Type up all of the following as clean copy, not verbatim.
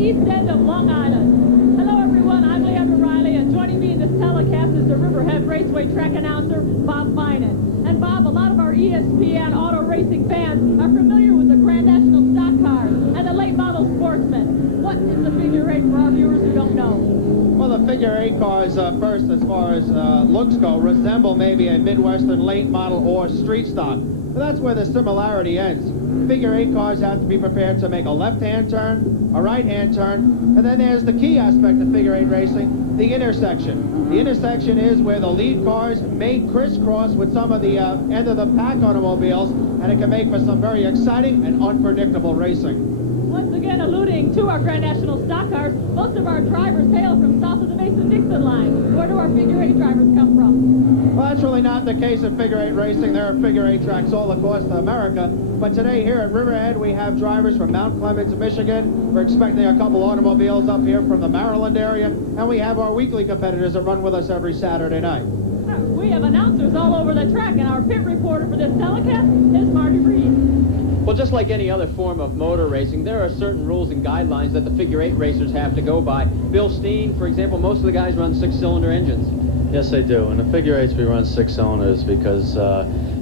east end of Long Island. Hello, everyone. I'm Leandra Riley, and joining me in this telecast is the Riverhead Raceway track announcer, Bob Finan. And Bob, a lot of our ESPN auto racing fans are familiar with the Grand National stock cars and the late model sportsmen. What is the figure eight for our viewers who don't know? Well, the figure eight cars, first, as far as looks go, resemble maybe a Midwestern late model or street stock. But that's where the similarity ends. Figure eight cars have to be prepared to make a left-hand turn, a right-hand turn, and then there's the key aspect of figure eight racing, the intersection. The intersection is where the lead cars may crisscross with some of the end of the pack automobiles, and it can make for some very exciting and unpredictable racing. Once again, alluding to our Grand National stock cars, most of our drivers hail from south of the Mason-Dixon line. Where do our figure eight drivers come from? Well, that's really not the case in figure eight racing. There are figure eight tracks all across America. But today here at Riverhead, we have drivers from Mount Clemens, Michigan. We're expecting a couple automobiles up here from the Maryland area. And we have our weekly competitors that run with us every Saturday night. We have announcers all over the track, and our pit reporter for this telecast is Marty Reed. Well, just like any other form of motor racing, there are certain rules and guidelines that the figure eight racers have to go by. Bill Steen, for example, most of the guys run six-cylinder engines. Yes, they do. In the figure eights, we run six cylinders because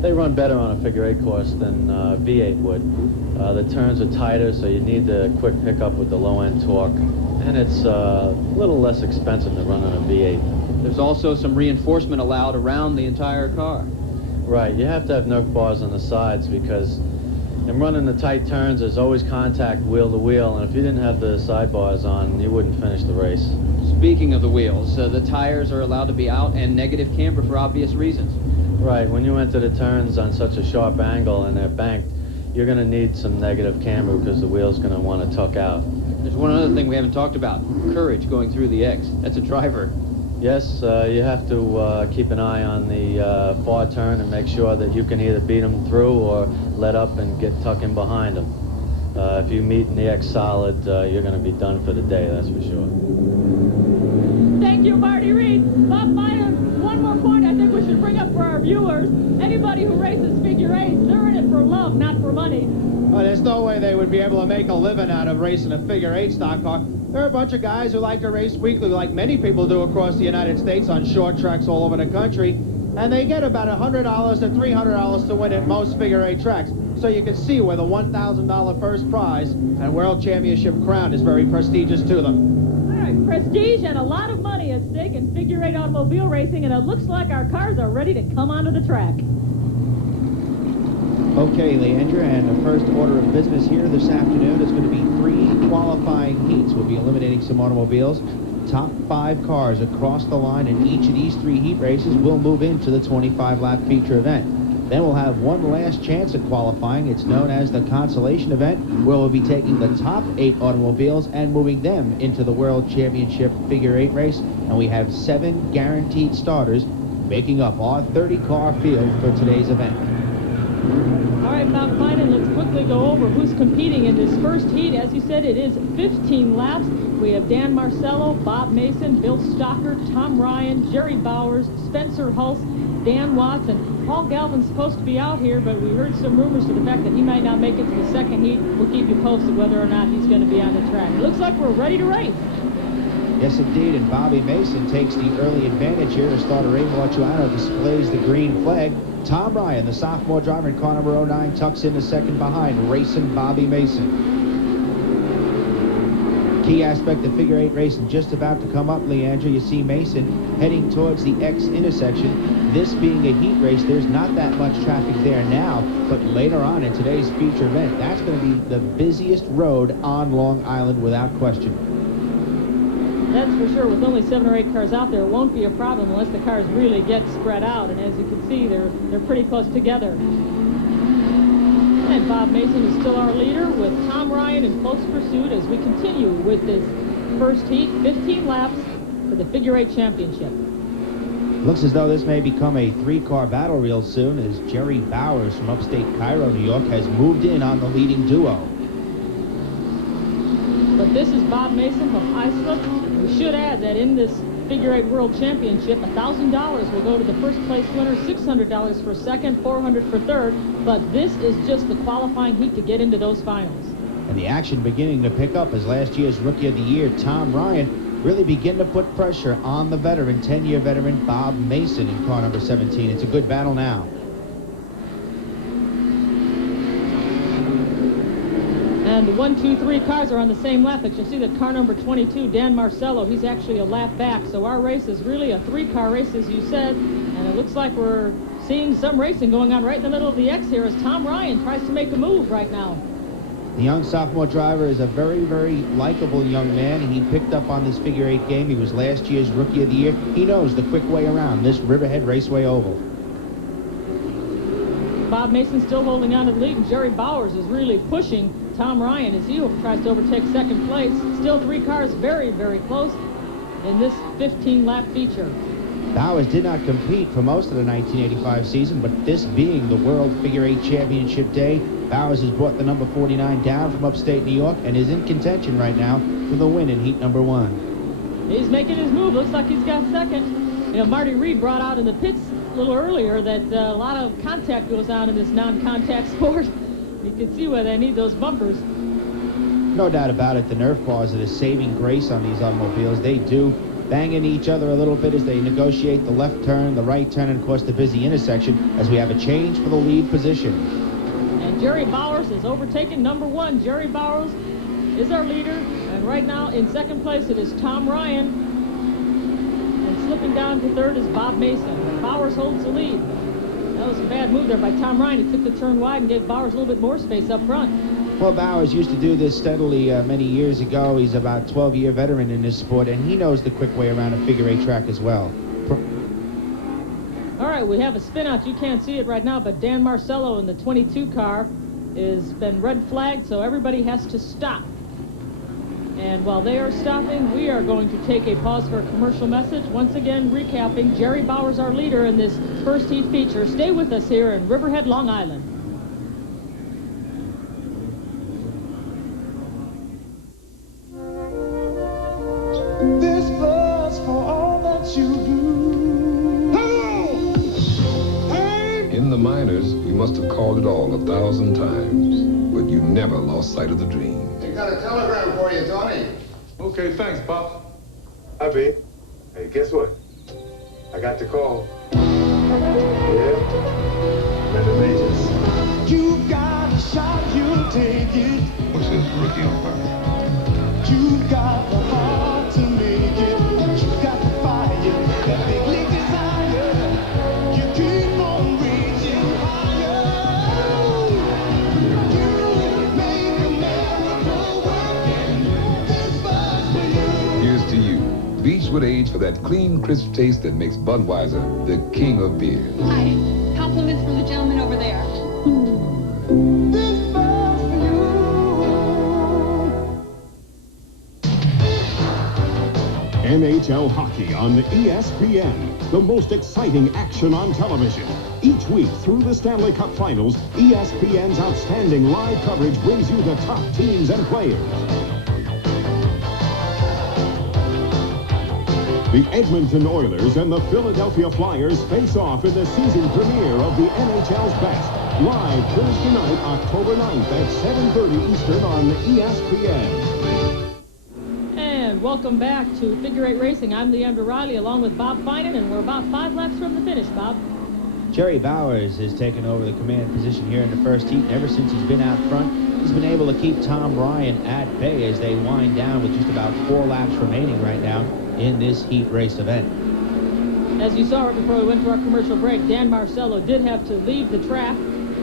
they run better on a figure eight course than V8 would. The turns are tighter, so you need the quick pickup with the low-end torque, and it's a little less expensive than running a V8. There's also some reinforcement allowed around the entire car. Right, you have to have Nerf bars on the sides because in running the tight turns, there's always contact wheel to wheel, and if you didn't have the sidebars on, you wouldn't finish the race. Speaking of the wheels, the tires are allowed to be out and negative camber for obvious reasons. Right, when you enter the turns on such a sharp angle and they're banked, you're going to need some negative camber because the wheel's going to want to tuck out. There's one other thing we haven't talked about, courage going through the X. That's a driver. Yes, you have to keep an eye on the far turn and make sure that you can either beat them through or let up and get tucked in behind them. If you meet in the X solid, you're going to be done for the day, that's for sure. Thank you, Marty Reed. Bob Meyer, one more point I think we should bring up for our viewers. Anybody who races figure eights, they're in it for love, not for money. Well, there's no way they would be able to make a living out of racing a figure eight stock car. There are a bunch of guys who like to race weekly, like many people do across the United States on short tracks all over the country, and they get about $100 to $300 to win at most figure eight tracks. So you can see where the $1,000 first prize and World Championship crown is very prestigious to them. All right, prestige and a lot of money at stake in figure eight automobile racing, and it looks like our cars are ready to come onto the track. Okay, Leandra, and the first order of business here this afternoon is going to be 3 qualifying heats. We'll be eliminating some automobiles. Top 5 cars across the line in each of these 3 heat races will move into the 25-lap feature event. Then we'll have one last chance at qualifying. It's known as the consolation event, where we'll be taking the top 8 automobiles and moving them into the World Championship figure 8 race. And we have 7 guaranteed starters making up our 30-car field for today's event. All right, Bob Finan, let's quickly go over who's competing in this first heat. As you said, it is 15 laps. We have Dan Marcello, Bob Mason, Bill Stocker, Tom Ryan, Jerry Bowers, Spencer Hulse, Dan Watts, and Paul Galvin's supposed to be out here, but we heard some rumors to the fact that he might not make it to the second heat. We'll keep you posted whether or not he's going to be on the track. It looks like we're ready to race. Yes, indeed, and Bobby Mason takes the early advantage here as starter Ray Marciano displays the green flag. Tom Ryan, the sophomore driver in car number 09, tucks in the second behind, racing Bobby Mason. Key aspect of figure 8 racing just about to come up, Leandra. You see Mason heading towards the X intersection. This being a heat race, there's not that much traffic there now, but later on in today's feature event, that's going to be the busiest road on Long Island without question. That's for sure. With only 7 or 8 cars out there, it won't be a problem unless the cars really get spread out. And as you can see, they're pretty close together. And Bob Mason is still our leader with Tom Ryan in close pursuit as we continue with this first heat, 15 laps for the figure 8 championship. Looks as though this may become a 3-car battle real soon as Jerry Bowers from upstate Cairo, New York, has moved in on the leading duo. But this is Bob Mason from Islip. We should add that in this figure 8 world championship, $1,000 will go to the first place winner, $600 for second, $400 for third. But this is just the qualifying heat to get into those finals. And the action beginning to pick up as last year's Rookie of the Year, Tom Ryan, really begin to put pressure on the veteran, 10-year veteran Bob Mason in car number 17. It's a good battle now. And the 1, 2, 3 cars are on the same lap, but you'll see that car number 22, Dan Marcello, he's actually a lap back. So our race is really a 3-car race, as you said, and it looks like we're seeing some racing going on right in the middle of the X here as Tom Ryan tries to make a move right now. The young sophomore driver is a very, very likable young man. He picked up on this figure 8 game. He was last year's Rookie of the Year. He knows the quick way around this Riverhead Raceway oval. Bob Mason still holding on to the lead, and Jerry Bowers is really pushing Tom Ryan as he tries to overtake second place. Still 3 cars very, very close in this 15-lap feature. Bowers did not compete for most of the 1985 season, but this being the World Figure 8 Championship Day, Bowers has brought the number 49 down from upstate New York and is in contention right now for the win in heat number 1. He's making his move. Looks like he's got second. You know, Marty Reed brought out in the pits a little earlier that a lot of contact goes on in this non-contact sport. You can see why they need those bumpers. No doubt about it, the Nerf bars are the saving grace on these automobiles. They do bang into each other a little bit as they negotiate the left turn, the right turn, and of course the busy intersection as we have a change for the lead position. And Jerry Bowers is overtaken number 1. Jerry Bowers is our leader, and right now in second place it is Tom Ryan, and slipping down to third is Bob Mason. Bowers holds the lead. That was a bad move there by Tom Ryan. He took the turn wide and gave Bowers a little bit more space up front. Well, Bowers used to do this steadily many years ago. He's about a 12-year veteran in this sport, and he knows the quick way around a figure 8 track as well. All right, we have a spin out. You can't see it right now, but Dan Marcello in the 22 car has been red flagged, so everybody has to stop. And while they are stopping, we are going to take a pause for a commercial message. Once again, recapping, Jerry Bowers, our leader in this first heat feature. Stay with us here in Riverhead, Long Island. This blood's for all that you do. Hey! In the minors, you must have called it all 1,000 times, but you never lost sight of the dream. I got a telegram for you, Tony. Okay, thanks, Pops. Hi, B. Hey, guess what? I got the call. Yeah? I'm in the majors. You got a shot, you'll take it. What's this rookie umpire? You got the heart to make it. You got the fire, that big league desire. You keep on reaching higher. You make America work, and this buzz for you. Here's to you. Beechwood age for that clean, crisp taste that makes Budweiser the king of beer. Hi. Compliments from the gentleman over there. This buzz for you. NHL hockey on ESPN, the most exciting action on television. Each week through the Stanley Cup Finals, ESPN's outstanding live coverage brings you the top teams and players. The Edmonton Oilers and the Philadelphia Flyers face off in the season premiere of the NHL's Best, live Thursday night, October 9th at 7:30 Eastern on ESPN. And welcome back to Figure 8 Racing. I'm Leandra Riley along with Bob Finan, and we're about 5 laps from the finish, Bob. Jerry Bowers has taken over the command position here in the first heat, and ever since he's been out front, he's been able to keep Tom Ryan at bay as they wind down with just about 4 laps remaining right now in this heat race event. As you saw right before we went to our commercial break, Dan Marcello did have to leave the track,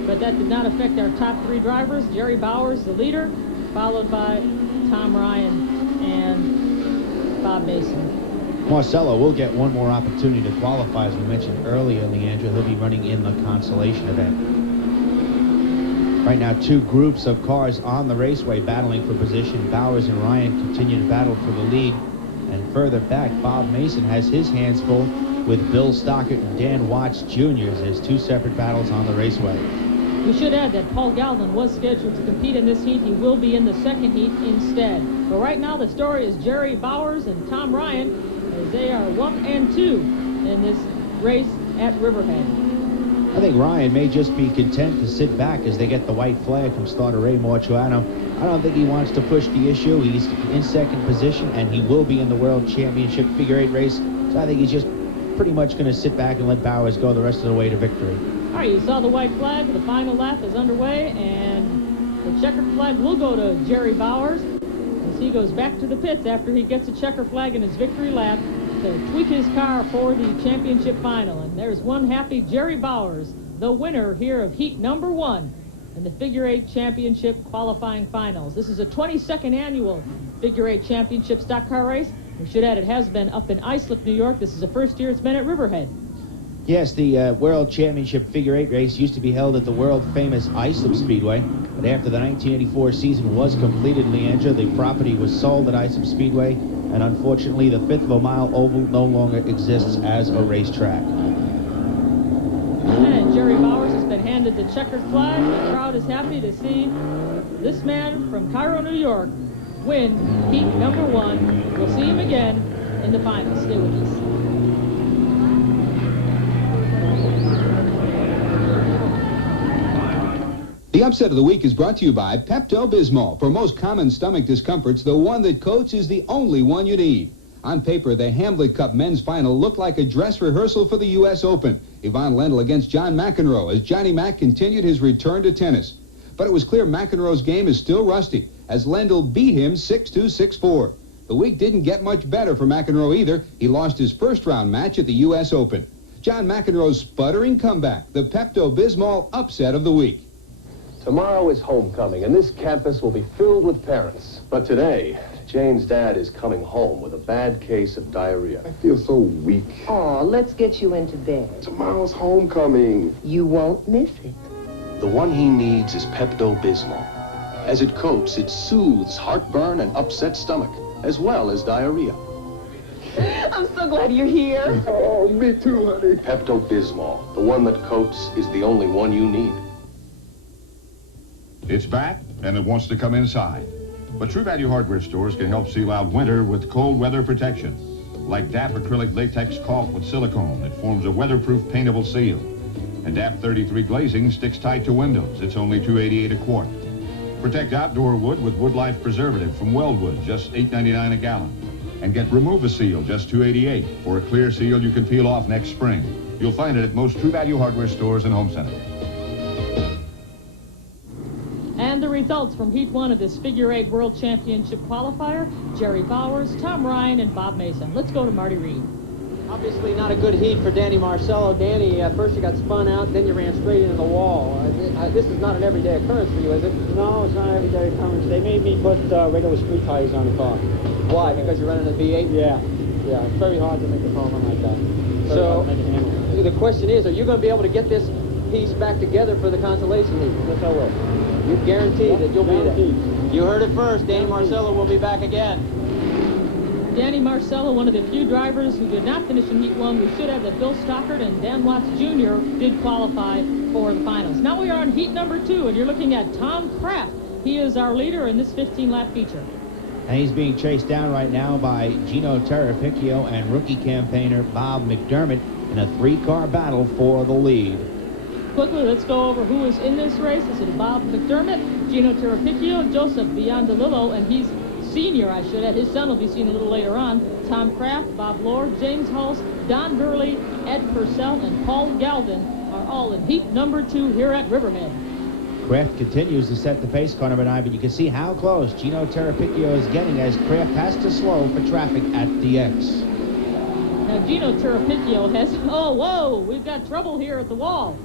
but that did not affect our top 3 drivers. Jerry Bowers, the leader, followed by Tom Ryan and Bob Mason. Marcello will get one more opportunity to qualify, as we mentioned earlier, Leandra. He'll be running in the consolation event. Right now, 2 groups of cars on the raceway battling for position. Bowers and Ryan continue to battle for the lead. And further back, Bob Mason has his hands full with Bill Stockert and Dan Watts Jr. There's 2 separate battles on the raceway. We should add that Paul Galvin was scheduled to compete in this heat. He will be in the second heat instead. But right now, the story is Jerry Bowers and Tom Ryan, as they are 1 and 2 in this race at Riverhead. I think Ryan may just be content to sit back as they get the white flag from starter Ray Mortuano. I don't think he wants to push the issue. He's in second position, and he will be in the World Championship figure 8 race. So I think he's just pretty much going to sit back and let Bowers go the rest of the way to victory. All right, you saw the white flag. The final lap is underway, and the checkered flag will go to Jerry Bowers as he goes back to the pits after he gets a checker flag in his victory lap to tweak his car for the championship final. And there's one happy Jerry Bowers, the winner here of heat number 1 in the figure 8 championship qualifying finals. This is a 22nd annual figure 8 championship stock car race. We should add it has been up in Islip, New York. This is the first year it's been at Riverhead. Yes, the World Championship figure 8 race used to be held at the world-famous Islip Speedway, but after the 1984 season was completed in Leandra, the property was sold at Islip Speedway, and unfortunately the 5th of a mile oval no longer exists as a racetrack. And Jerry Bowers has been handed the checkered flag. The crowd is happy to see this man from Cairo, New York, win heat number 1. We'll see him again in the finals. Stay with us. The upset of the week is brought to you by Pepto-Bismol. For most common stomach discomforts, the one that coats is the only one you need. On paper, the Hamlet Cup men's final looked like a dress rehearsal for the U.S. Open. Yvonne Lendl against John McEnroe as Johnny Mac continued his return to tennis. But it was clear McEnroe's game is still rusty as Lendl beat him 6-2, 6-4. The week didn't get much better for McEnroe either. He lost his first-round match at the U.S. Open. John McEnroe's sputtering comeback, the Pepto-Bismol upset of the week. Tomorrow is homecoming, and this campus will be filled with parents. But today, Jane's dad is coming home with a bad case of diarrhea. I feel so weak. Oh, let's get you into bed. Tomorrow's homecoming. You won't miss it. The one he needs is Pepto-Bismol. As it coats, it soothes heartburn and upset stomach, as well as diarrhea. I'm so glad you're here. Oh, me too, honey. Pepto-Bismol, the one that coats, is the only one you need. It's back, and it wants to come inside. But True Value hardware stores can help seal out winter with cold weather protection. Like DAP acrylic latex caulk with silicone. It forms a weatherproof paintable seal. And DAP 33 glazing sticks tight to windows. It's only $2.88 a quart. Protect outdoor wood with Wood Life Preservative from Weldwood, just $8.99 a gallon. And get Remove-A-Seal, just $2.88 for a clear seal you can peel off next spring. You'll find it at most True Value hardware stores and home centers. And the results from Heat 1 of this Figure 8 World Championship qualifier, Jerry Bowers, Tom Ryan, and Bob Mason. Let's go to Marty Reed. Obviously not a good heat for Danny Marcello. Danny, first you got spun out, then you ran straight into the wall. This is not an everyday occurrence for you, is it? No, it's not an everyday occurrence. They made me put regular street tires on the car. Why? Because you're running a V8? Yeah. It's very hard to make a car run like that. So the question is, are you going to be able to get this piece back together for the consolation heat? Yes, I will. You guarantee that you'll be there. You heard it first. Danny Marcello will be back again. Danny Marcello, one of the few drivers who did not finish in Heat 1. We should have that Bill Stockard and Dan Watts Jr. did qualify for the finals. Now we are on Heat number 2, and you're looking at Tom Kraft. He is our leader in this 15-lap feature. And he's being chased down right now by Gino Terrapicchio and rookie campaigner Bob McDermott in a 3-car battle for the lead. Quickly, let's go over who is in this race. This is Bob McDermott, Gino Terrapicchio, Joseph Biondolillo, and he's senior, I should add. His son will be seen a little later on. Tom Kraft, Bob Lord, James Hulse, Don Gurley, Ed Purcell, and Paul Galvin are all in Heat number 2 here at Riverhead. Kraft continues to set the pace, car number 9, but you can see how close Gino Terrapicchio is getting as Kraft has to slow for traffic at the X. Now, Gino Terrapicchio has... Oh, whoa! We've got trouble here at the wall.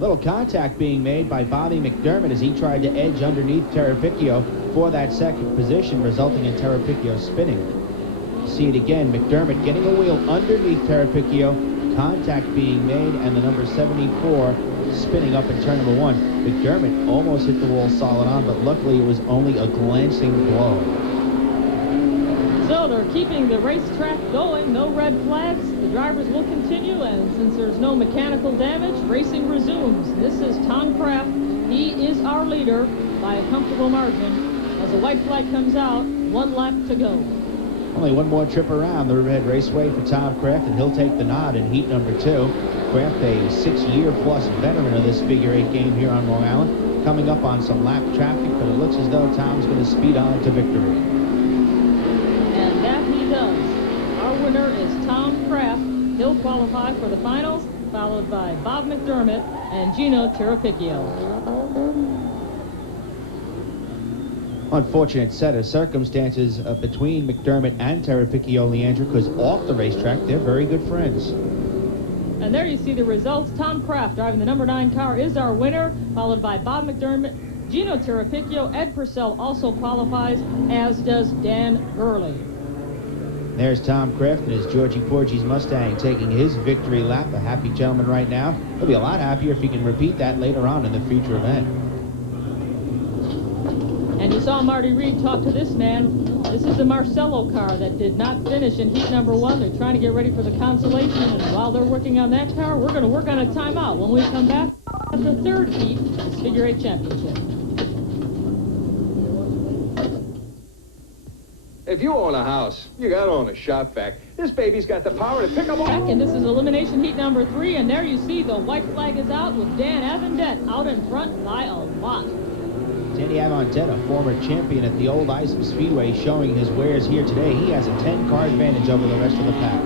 Little contact being made by Bobby McDermott as he tried to edge underneath Terrapicchio for that second position, resulting in Terrapicchio spinning. See it again, McDermott getting a wheel underneath Terrapicchio, contact being made, and the number 74 spinning up in turn number 1. McDermott almost hit the wall solid on, but luckily it was only a glancing blow. So they're keeping the racetrack going, no red flags. The drivers will continue, and since there's no mechanical damage, racing resumes. This is Tom Kraft. He is our leader by a comfortable margin. As the white flag comes out, 1 lap to go. Only one more trip around the Riverhead Raceway for Tom Kraft, and he'll take the nod in Heat number 2. Kraft, a 6-year-plus veteran of this Figure 8 game here on Long Island. coming up on some lap traffic, but it looks as though Tom's going to speed on to victory. And that he does. Our winner is Tom Kraft. He'll qualify for the finals, followed by Bob McDermott and Gino Tirapicchio. Unfortunate set of circumstances between McDermott and Tirapicchio, Leandra, because off the racetrack, they're very good friends. And there you see the results. Tom Kraft, driving the number 9 car, is our winner, followed by Bob McDermott, Gino Tirapicchio. Ed Purcell also qualifies, as does Dan Gurley. There's Tom Kraft and his Georgie Porgy's Mustang taking his victory lap. A happy gentleman right now. He'll be a lot happier if he can repeat that later on in the feature event. And you saw Marty Reed talk to this man. This is the Marcello car that did not finish in heat number 1. They're trying to get ready for the consolation, and while they're working on that car, we're going to work on a timeout. When we come back at the 3rd heat, the Figure 8 Championship. If you own a house, you got to own a shop vac. This baby's got the power to pick up all... And this is elimination heat number 3, and there you see the white flag is out with Dan Avondette out in front by a lot. Danny Avondette, a former champion at the old Isom Speedway, showing his wares here today. He has a 10-car advantage over the rest of the pack.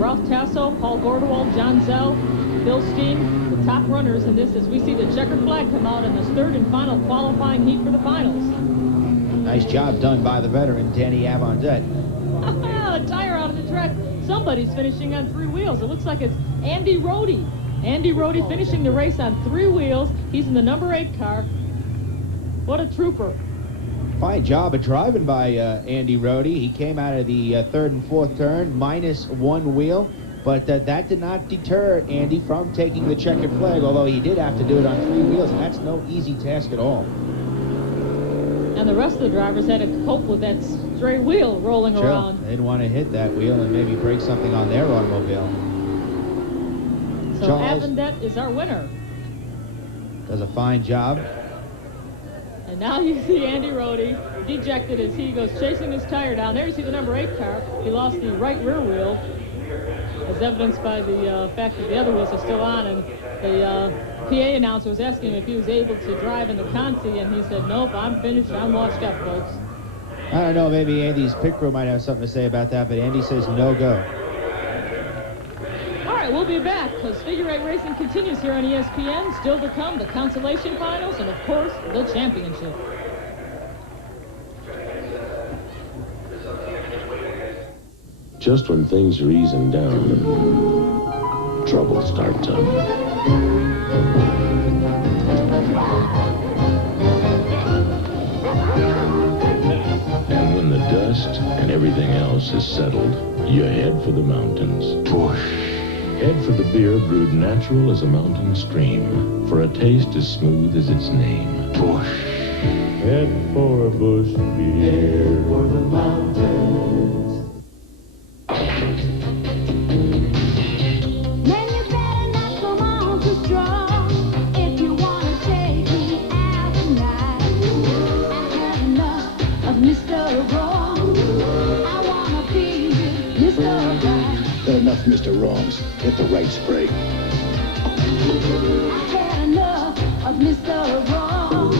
Ralph Tasso, Paul Gordewald, John Zell, Bill Steen, the top runners in this, as we see the checkered flag come out in this 3rd and final qualifying heat for the finals. Nice job done by the veteran, Danny Avondette. A tire out of the track. Somebody's finishing on 3 wheels. It looks like it's Andy Rohde. Andy Rohde finishing the race on 3 wheels. He's in the number 8 car. What a trooper. Fine job of driving by Andy Rohde. He came out of the 3rd and 4th turn, minus 1 wheel, but that did not deter Andy from taking the checkered flag, although he did have to do it on 3 wheels, and that's no easy task at all. And the rest of the drivers had to cope with that stray wheel rolling around. They didn't want to hit that wheel and maybe break something on their automobile. So Avondette is our winner. Does a fine job. And now you see Andy Rohde dejected as he goes chasing his tire down. There you see the number 8 car. He lost the right rear wheel, as evidenced by the fact that the other wheels are still on. And the PA announcer was asking him if he was able to drive in the Conti, and he said, nope, I'm finished. I'm washed up, folks. I don't know, maybe Andy's pit crew might have something to say about that, but Andy says no go. All right, we'll be back because Figure 8 racing continues here on ESPN. Still to come, the consolation finals and, of course, the championship. Just when things are easing down, trouble starts up. And when the dust and everything else is settled, you head for the mountains. Push. Head for the beer brewed natural as a mountain stream, for a taste as smooth as its name. Push. Head for Bush beer. Head for the mountains. Man, you better not come on too strong if you want to take me out tonight. I had enough of Mr. Wrong. I want to be with Mr. Right. Enough, Mr. Wrongs. Hit the right spray. I had enough of Mr. Wrong.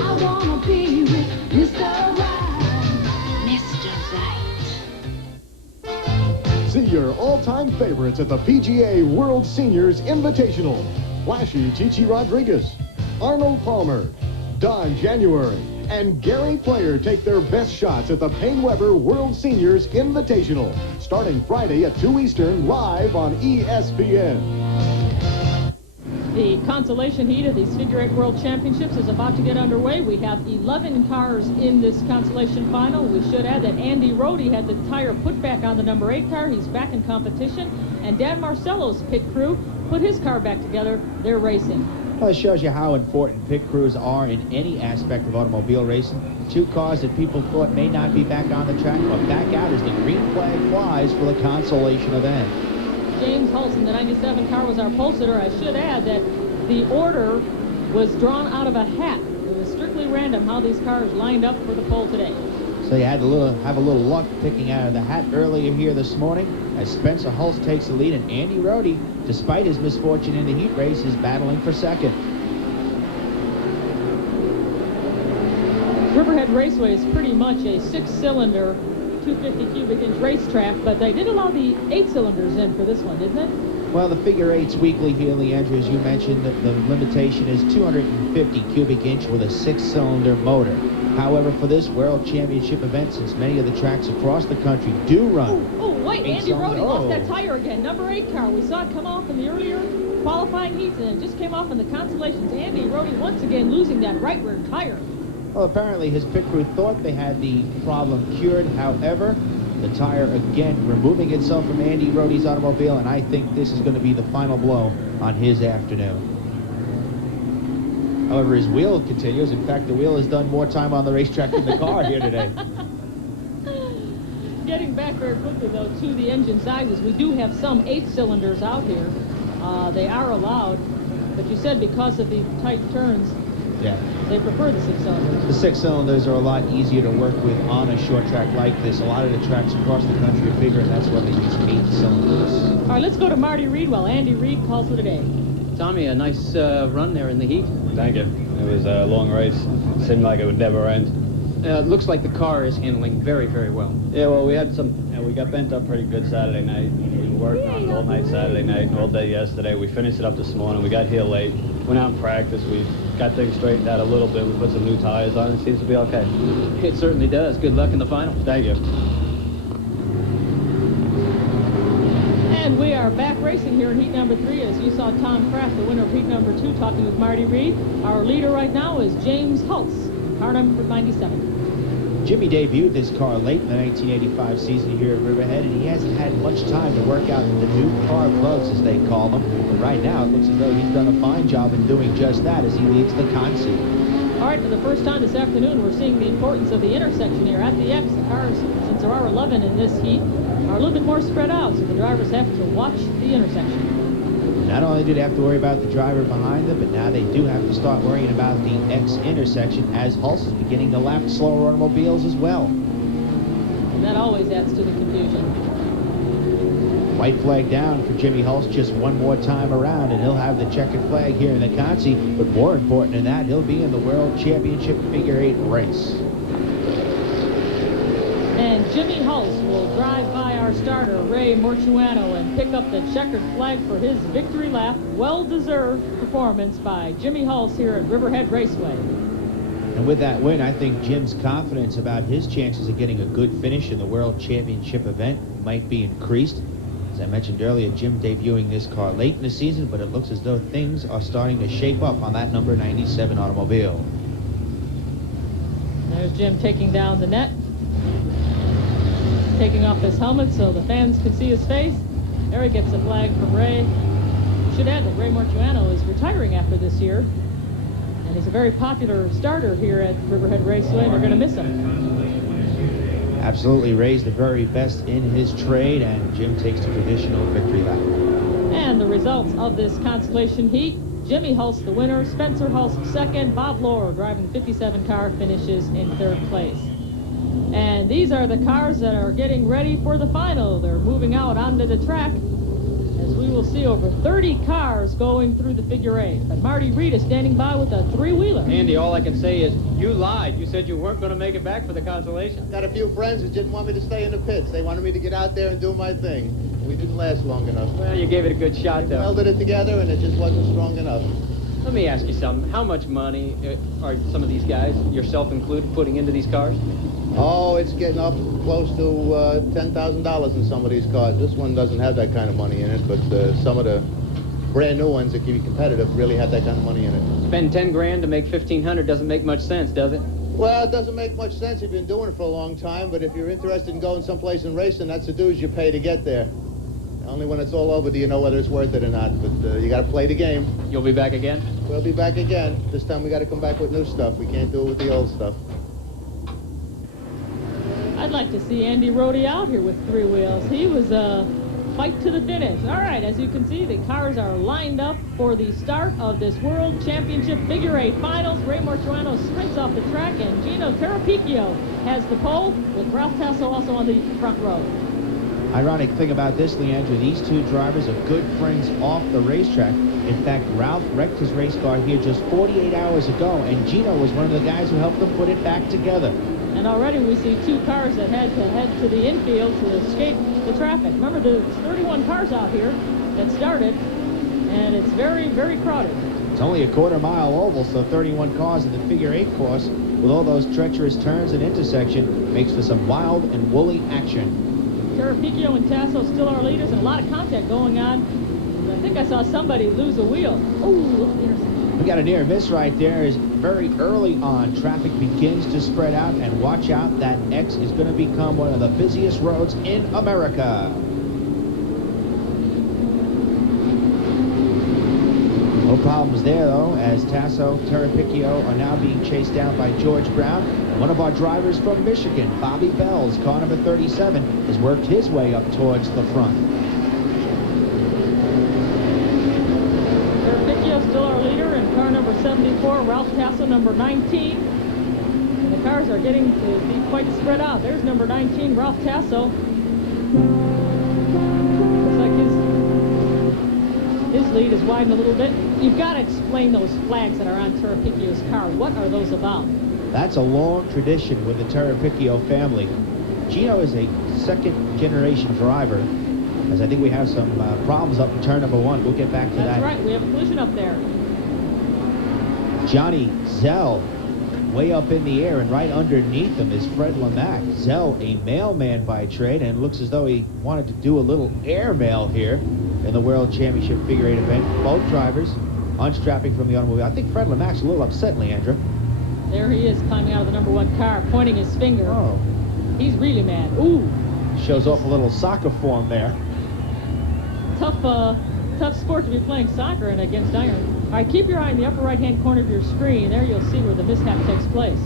I want to be with Mr. Right. Mr. Right. See your all-time favorites at the PGA World Seniors Invitational. Flashy Chichi Rodriguez, Arnold Palmer, Don January, and Gary Player take their best shots at the Payne Weber World Seniors Invitational, starting Friday at 2 Eastern, live on ESPN. The consolation heat of these Figure 8 World Championships is about to get underway. We have 11 cars in this consolation final. We should add that Andy Rohde had the tire put back on the number 8 car. He's back in competition. And Dan Marcello's pit crew put his car back together. They're racing. Well, it shows you how important pit crews are in any aspect of automobile racing. 2 cars that people thought may not be back on the track are back out as the green flag flies for the consolation event. James Hulson, the 97 car, was our pole sitter. I should add that the order was drawn out of a hat. It was strictly random how these cars lined up for the pole today. So you had to have a little luck picking out of the hat earlier here this morning as Spencer Hulse takes the lead, and Andy Rohde, despite his misfortune in the heat race, is battling for second. Riverhead Raceway is pretty much a 6-cylinder, 250 cubic inch racetrack, but they did allow the 8 cylinders in for this one, didn't it? Well, the figure eight's weekly here, Leandra, as you mentioned, the limitation is 250 cubic inch with a 6-cylinder motor. However, for this World Championship event, since many of the tracks across the country do run... Oh, wait, Andy Rode lost that tire again. Number 8 car. We saw it come off in the earlier qualifying heats, and it just came off in the consolations. Andy Rode once again losing that right rear tire. Well, apparently his pit crew thought they had the problem cured. However, the tire again removing itself from Andy Rode's automobile, and I think this is going to be the final blow on his afternoon. However, his wheel continues. In fact, the wheel has done more time on the racetrack than the car here today. Getting back very quickly, though, to the engine sizes, we do have some 8 cylinders out here. They are allowed, but you said because of the tight turns, yeah, they prefer the 6 cylinders. The 6 cylinders are a lot easier to work with on a short track like this. A lot of the tracks across the country are bigger, and that's why they use 8 cylinders. All right, let's go to Marty Reed while Andy Reid calls for the day. Tommy, a nice run there in the heat. Thank you. It was a long race. It seemed like it would never end. It looks like the car is handling very, very well. Yeah, well, we got bent up pretty good Saturday night. We worked on it all night Saturday night and all day yesterday. We finished it up this morning. We got here late. Went out and practiced. We got things straightened out a little bit. We put some new tires on. It seems to be okay. It certainly does. Good luck in the final. Thank you. And we are back racing here in heat number 3. As you saw Tom Kraft, the winner of heat number 2, talking with Marty Reid. Our leader right now is James Hulse, car number 97. Jimmy debuted this car late in the 1985 season here at Riverhead, and he hasn't had much time to work out the new car bugs, as they call them. But right now, it looks as though he's done a fine job in doing just that as he leads the consi. All right, for the first time this afternoon, we're seeing the importance of the intersection here at the X. The cars, since there are 11 in this heat, are a little bit more spread out, so the drivers have to watch the intersection. Not only do they have to worry about the driver behind them, but now they do have to start worrying about the X intersection as Hulse is beginning to lap slower automobiles as well. And that always adds to the confusion. White flag down for Jimmy Hulse just one more time around, and he'll have the checkered flag here in the consi. But more important than that, he'll be in the World Championship Figure 8 race. And Jimmy Hulse will drive by our starter, Ray Mortuano, and pick up the checkered flag for his victory lap. Well-deserved performance by Jimmy Hulse here at Riverhead Raceway. And with that win, I think Jim's confidence about his chances of getting a good finish in the World Championship event might be increased. As I mentioned earlier, Jim debuting this car late in the season, but it looks as though things are starting to shape up on that number 97 automobile. There's Jim taking down the net. Taking off his helmet so the fans can see his face. There he gets a flag from Ray. Should add that Ray Mortuano is retiring after this year. And he's a very popular starter here at Riverhead Raceway. We're going to miss him. Absolutely. Ray's the very best in his trade, and Jim takes the traditional victory lap. And the results of this consolation heat: Jimmy Hulse, the winner; Spencer Hulse, second; Bob Lohr, driving 57 car, finishes in 3rd place. And these are the cars that are getting ready for the final. They're moving out onto the track, as we will see over 30 cars going through the figure 8. But Marty Reid is standing by with a 3-wheeler. Andy, all I can say is you lied. You said you weren't going to make it back for the consolation. Got a few friends that didn't want me to stay in the pits. They wanted me to get out there and do my thing. We didn't last long enough. Well, you gave it a good shot, though. We welded it together, and it just wasn't strong enough. Let me ask you something. How much money are some of these guys, yourself included, putting into these cars? Oh, it's getting up close to $10,000 in some of these cars. This one doesn't have that kind of money in it, but some of the brand new ones that can be competitive really have that kind of money in it. Spend 10 grand to make 1,500 doesn't make much sense, does it? Well, it doesn't make much sense if you've been doing it for a long time, but if you're interested in going someplace and racing, that's the dues you pay to get there. Only when it's all over do you know whether it's worth it or not, but you got to play the game. You'll be back again? We'll be back again. This time we got to come back with new stuff. We can't do it with the old stuff. I'd like to see Andy Rode out here with 3 wheels. He was a fight to the finish. All right, as you can see, the cars are lined up for the start of this World Championship Figure 8 Finals. Ray Mortuano sprints off the track, and Gino Terrapicchio has the pole, with Ralph Tasso also on the front row. Ironic thing about this, Leandra, these two drivers are good friends off the racetrack. In fact, Ralph wrecked his race car here just 48 hours ago, and Gino was one of the guys who helped him put it back together. And already we see 2 cars that had to head to the infield to escape the traffic. Remember, there's 31 cars out here that started, and it's very, very crowded. It's only a quarter-mile oval, so 31 cars in the figure-8 course with all those treacherous turns and intersection makes for some wild and woolly action. Terrapicchio and Tasso still our leaders, and a lot of contact going on. I think I saw somebody lose a wheel. Oh, look at the intersection. We got a near miss right there. Is very early on. Traffic begins to spread out, and watch out, that X is going to become one of the busiest roads in America. No problems there, though, as Tasso, Terrapicchio are now being chased down by George Brown. And one of our drivers from Michigan, Bobby Bells, car number 37, has worked his way up towards the front. Still our leader in car number 74, Ralph Tasso, number 19. And the cars are getting to be quite spread out. There's number 19, Ralph Tasso. Looks like his lead is widened a little bit. You've got to explain those flags that are on Terrapicchio's car. What are those about? That's a long tradition with the Terrapicchio family. Gino is a second-generation driver, as I think we have some problems up in turn number 1. We'll get back to that. That's right. We have a collision up there. Johnny Zell way up in the air, and right underneath him is Fred Lemack. Zell, a mailman by trade, and looks as though he wanted to do a little air mail here in the World Championship Figure 8 event. Both drivers unstrapping from the automobile. I think Fred Lemack's a little upset, Leandra. There he is climbing out of the number 1 car, pointing his finger. Oh. He's really mad. Ooh. Shows off a little soccer form there. Tough sport to be playing soccer in against iron. All right, keep your eye in the upper right-hand corner of your screen. There you'll see where the mishap takes place.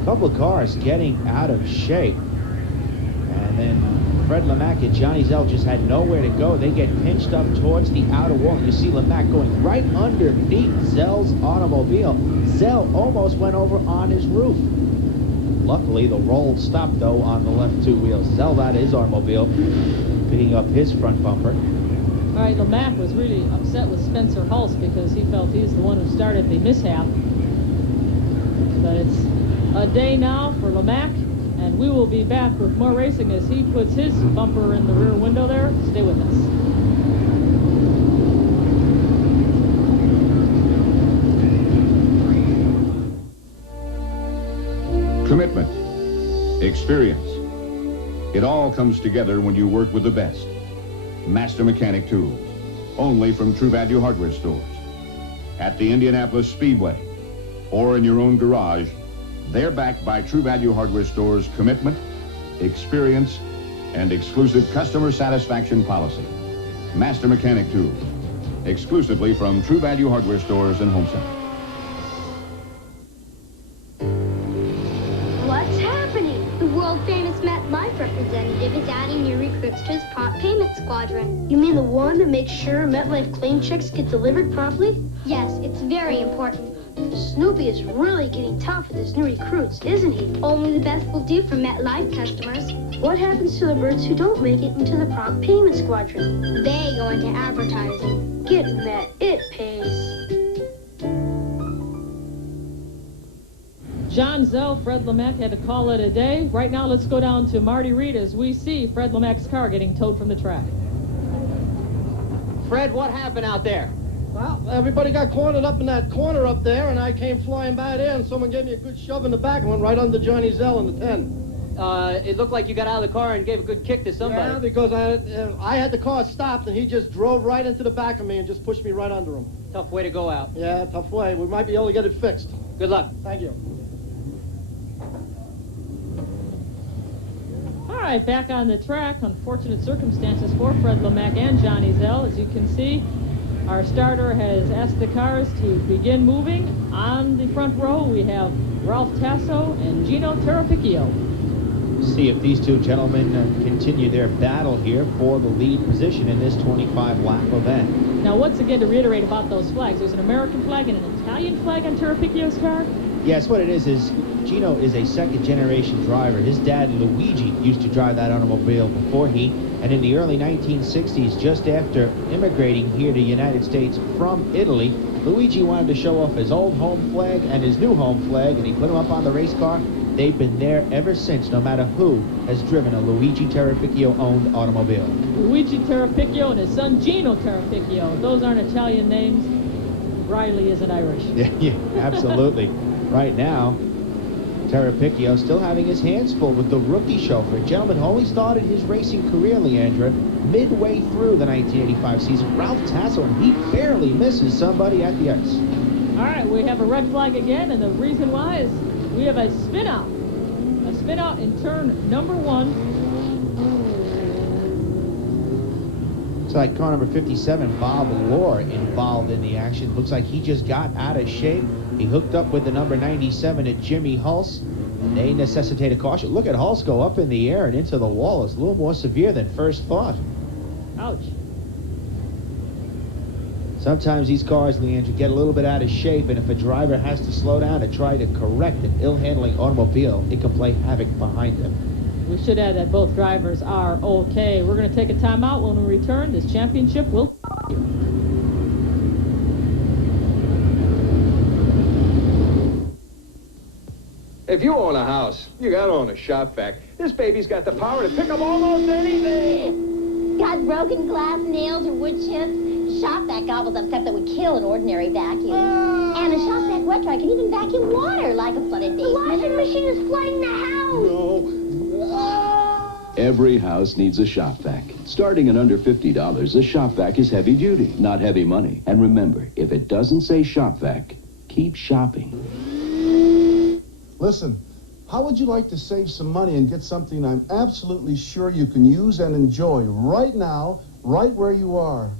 A couple of cars getting out of shape. And then Fred Lemack and Johnny Zell just had nowhere to go. They get pinched up towards the outer wall. And you see Lemack going right underneath Zell's automobile. Zell almost went over on his roof. Luckily, the roll stopped, though, on the left 2 wheels. Zell out of his automobile, picking up his front bumper. All right, Lemack was really upset with Spencer Hulse because he felt he's the one who started the mishap. But it's a day now for Lemack, and we will be back with more racing as he puts his bumper in the rear window there. Stay with us. Commitment, experience. It all comes together when you work with the best. Master Mechanic Tools, only from True Value Hardware Stores. At the Indianapolis Speedway or in your own garage, they're backed by True Value Hardware Stores' commitment, experience, and exclusive customer satisfaction policy. Master Mechanic Tools, exclusively from True Value Hardware Stores and Home Center. What's happening? The world-famous MetLife representative is adding new recruits to his prompt payment squadron. You mean the one that makes sure MetLife claim checks get delivered promptly? Yes, it's very important. Snoopy is really getting tough with his new recruits, isn't he? Only the best will do for MetLife customers. What happens to the birds who don't make it into the prompt payment squadron? They go into advertising. Get Met, it pays. John Zell, Fred Lemack had to call it a day. Right now, let's go down to Marty Reed as we see Fred Lemack's car getting towed from the track. Fred, what happened out there? Well, everybody got cornered up in that corner up there, and I came flying by there, and someone gave me a good shove in the back and went right under Johnny Zell in the 10. It looked like you got out of the car and gave a good kick to somebody. Yeah, because I had the car stopped, and he just drove right into the back of me and just pushed me right under him. Tough way to go out. Yeah, tough way. We might be able to get it fixed. Good luck. Thank you. All right, back on the track. Unfortunate circumstances for Fred Lemack and Johnny Zell. As you can see, our starter has asked the cars to begin moving. On the front row, we have Ralph Tasso and Gino Terrapicchio. See if these two gentlemen continue their battle here for the lead position in this 25-lap event. Now, once again, to reiterate about those flags, there's an American flag and an Italian flag on Terrapicchio's car? Yes, what it is Gino is a second-generation driver. His dad, Luigi, used to drive that automobile before he And in the early 1960s, just after immigrating here to the United States from Italy, Luigi wanted to show off his old home flag and his new home flag, and he put them up on the race car. They've been there ever since, no matter who has driven a Luigi Terrapicchio-owned automobile. Luigi Terrapicchio and his son Gino Terrapicchio. Those aren't Italian names. Riley isn't Irish. Yeah, absolutely. Right now, Terrapicchio still having his hands full with the rookie chauffeur. Gentleman who only started his racing career, Leandra, midway through the 1985 season. Ralph Tasso, and he barely misses somebody at the ice. All right, we have a red flag again, and the reason why is we have a spin out. A spin out in turn number 1. It's like car number 57, Bob Lohr, involved in the action. Looks like he just got out of shape. He hooked up with the number 97 at Jimmy Hulse, and they necessitate a caution. Look at Hulse go up in the air and into the wall. It's a little more severe than first thought. Ouch. Sometimes these cars, Leandra, get a little bit out of shape, and if a driver has to slow down to try to correct an ill-handling automobile, it can play havoc behind them. We should add that both drivers are okay. We're going to take a timeout. When we return, this championship will you. If you own a house, you got to own a shop vac. This baby's got the power to pick up almost anything. Got broken glass, nails, or wood chips? Shop vac gobbles up stuff that would kill an ordinary vacuum. And a shop vac wet dry can even vacuum water like a flooded basement. The washing machine is flooding the house. Every house needs a shop vac. Starting at under $50, a shop vac is heavy duty, not heavy money. And remember, if it doesn't say shop vac, keep shopping. Listen, how would you like to save some money and get something I'm absolutely sure you can use and enjoy right now, right where you are?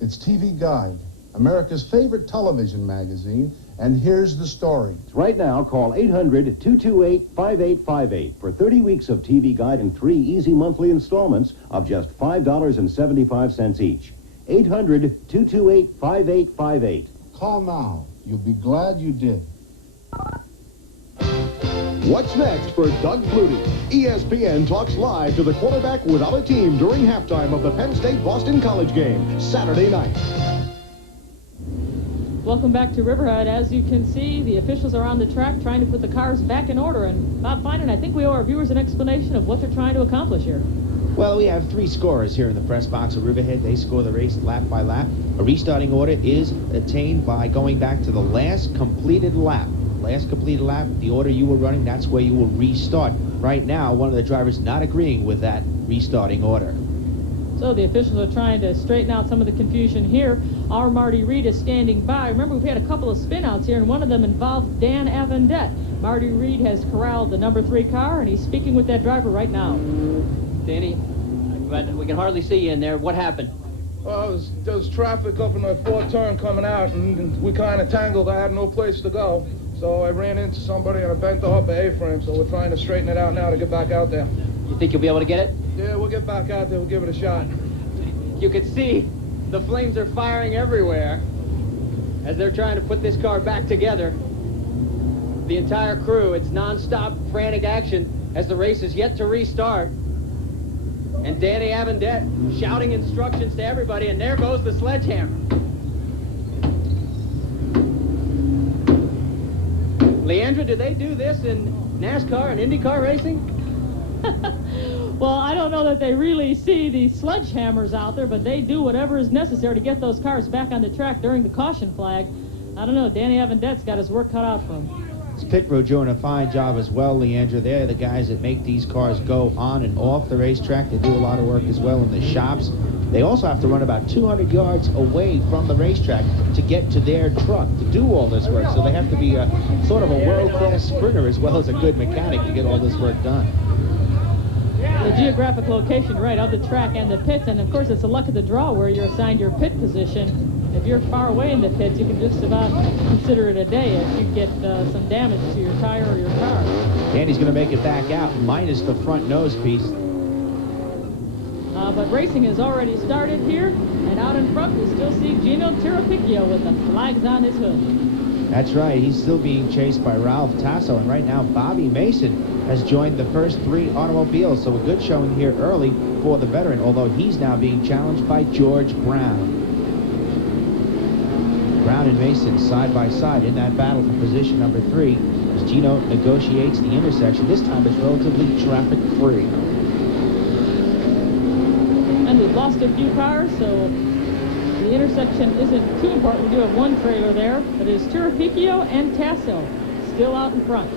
It's TV Guide, America's favorite television magazine, and here's the story. Right now, call 800-228-5858 for 30 weeks of TV Guide and 3 easy monthly installments of just $5.75 each. 800-228-5858. Call now. You'll be glad you did. What's next for Doug Flutie? ESPN talks live to the quarterback without a team during halftime of the Penn State-Boston College game, Saturday night. Welcome back to Riverhead. As you can see, the officials are on the track trying to put the cars back in order. And Bob Finan, I think we owe our viewers an explanation of what they're trying to accomplish here. Well, we have 3 scorers here in the press box of Riverhead. They score the race lap by lap. A restarting order is attained by going back to the last completed lap. Last completed lap, the order you were running, that's where you will restart. Right now, one of the drivers not agreeing with that restarting order. So the officials are trying to straighten out some of the confusion here. Our Marty Reed is standing by. Remember, we've had a couple of spin-outs here, and one of them involved Dan Avendette. Marty Reed has corralled the number 3 car, and he's speaking with that driver right now. Danny, we can hardly see you in there. What happened? Well, there was traffic up in the 4th turn coming out, and we kind of tangled. I had no place to go. So I ran into somebody and I bent the upper A-frame, so we're trying to straighten it out now to get back out there. You think you'll be able to get it? Yeah, we'll get back out there. We'll give it a shot. You could see the flames are firing everywhere as they're trying to put this car back together. The entire crew, it's non-stop frantic action as the race is yet to restart. And Danny Avendette shouting instructions to everybody, and there goes the sledgehammer. Leandra, do they do this in NASCAR and IndyCar racing? Well, I don't know that they really see these sledgehammers out there, but they do whatever is necessary to get those cars back on the track during the caution flag. I don't know. Danny Avendette's got his work cut out for him. This pit crew doing a fine job as well, Leandra. They're the guys that make these cars go on and off the racetrack. They do a lot of work as well in the shops. They also have to run about 200 yards away from the racetrack to get to their truck to do all this work. So they have to be sort of a world-class sprinter as well as a good mechanic to get all this work done. The geographic location, right, of the track and the pits. And, of course, it's the luck of the draw where you're assigned your pit position. If you're far away in the pits, you can just about consider it a day if you get some damage to your tire or your car. Danny's going to make it back out, minus the front nose piece. But racing has already started here, and out in front we still see Gino Terrapicchio with the flags on his hood. That's right. He's still being chased by Ralph Tasso, and right now Bobby Mason has joined the first 3 automobiles. So a good showing here early for the veteran, although he's now being challenged by George Brown. Brown and Mason side by side in that battle for position number 3 as Gino negotiates the intersection. This time it's relatively traffic-free. And we've lost a few cars, so the intersection isn't too important. We do have one trailer there, but it's Tirapicchio and Tasso still out in front.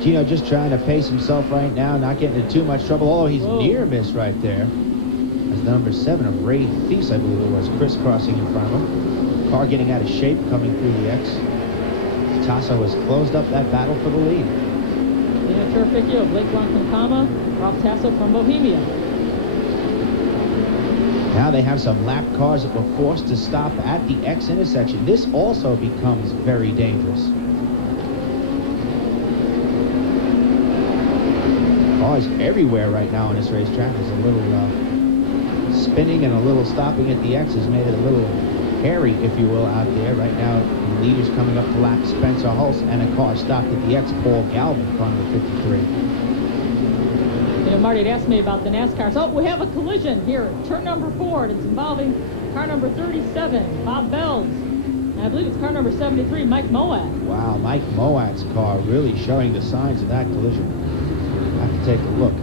Gino just trying to pace himself right now, not getting into too much trouble. Oh, he's near miss right there. That's number 7 of Ray Thies, I believe it was, crisscrossing in front of him. Car getting out of shape coming through the X. Tasso has closed up that battle for the lead. Dino Tirapicchio of Lake Ronkonkoma, Ralph Tasso from Bohemia. Now they have some lap cars that were forced to stop at the X intersection. This also becomes very dangerous. Cars everywhere right now on this racetrack. There's a little spinning and a little stopping at the X has made it a little hairy, if you will, out there. Right now, the leaders coming up to lap Spencer Hulse, and a car stopped at the X, Paul Galvin, car number 53. You know, Marty had asked me about the NASCAR. So we have a collision here at turn number 4. It's involving car number 37, Bob Bells. And I believe it's car number 73, Mike Moat. Wow, Mike Moat's car really showing the signs of that collision. Have to take a look.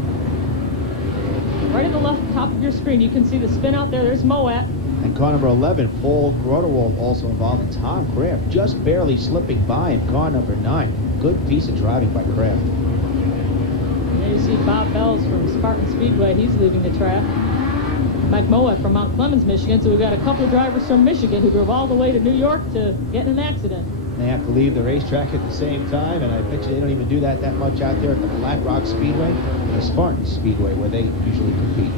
Right in the left top of your screen, you can see the spin out there. There's Moat. And car number 11, Paul Grotewald, also involved. And Tom Kraft just barely slipping by in car number 9. Good piece of driving by Kraft. There you see Bob Bells from Spartan Speedway. He's leaving the track. Mike Moat from Mount Clemens, Michigan. So we've got a couple of drivers from Michigan who drove all the way to New York to get in an accident. They have to leave the racetrack at the same time, and I bet you they don't even do that much out there at the Black Rock Speedway and the Spartan Speedway where they usually compete.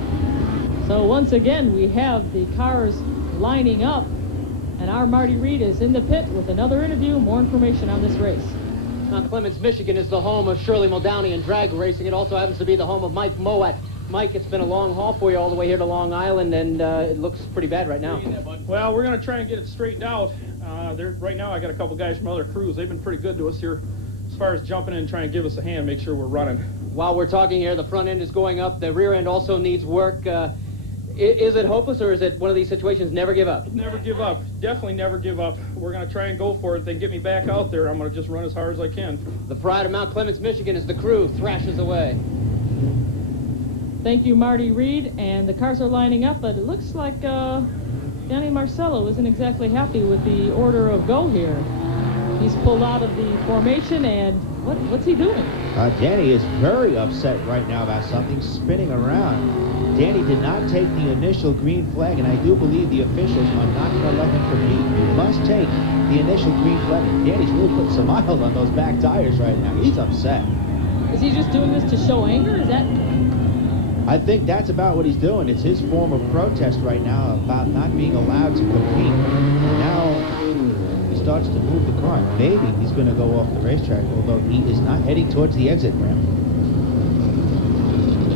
So once again, we have the cars lining up, and our Marty Reed is in the pit with another interview, more information on this race. Mount Clemens, Michigan is the home of Shirley Muldowney in drag racing. It also happens to be the home of Mike Moat. Mike, it's been a long haul for you all the way here to Long Island, and it looks pretty bad right now. Well, we're going to try and get it straightened out. Right now I got a couple guys from other crews. They've been pretty good to us here as far as jumping in and trying to give us a hand, make sure we're running. While we're talking here, the front end is going up. The rear end also needs work. Is it hopeless, or is it one of these situations, never give up? Never give up. Definitely never give up. We're going to try and go for it. If they get me back out there, I'm going to just run as hard as I can. The pride of Mount Clemens, Michigan, as the crew thrashes away. Thank you, Marty Reed. And the cars are lining up, but it looks like Danny Marcello isn't exactly happy with the order of go here. He's pulled out of the formation, and what's he doing? Danny is very upset right now about something spinning around. Danny did not take the initial green flag, and I do believe the officials are not going to let him compete. He must take the initial green flag. Danny's really putting some miles on those back tires right now. He's upset. Is he just doing this to show anger? Is that... I think that's about what he's doing. It's his form of protest right now about not being allowed to compete. Now he starts to move the car. Maybe he's going to go off the racetrack, although he is not heading towards the exit ramp.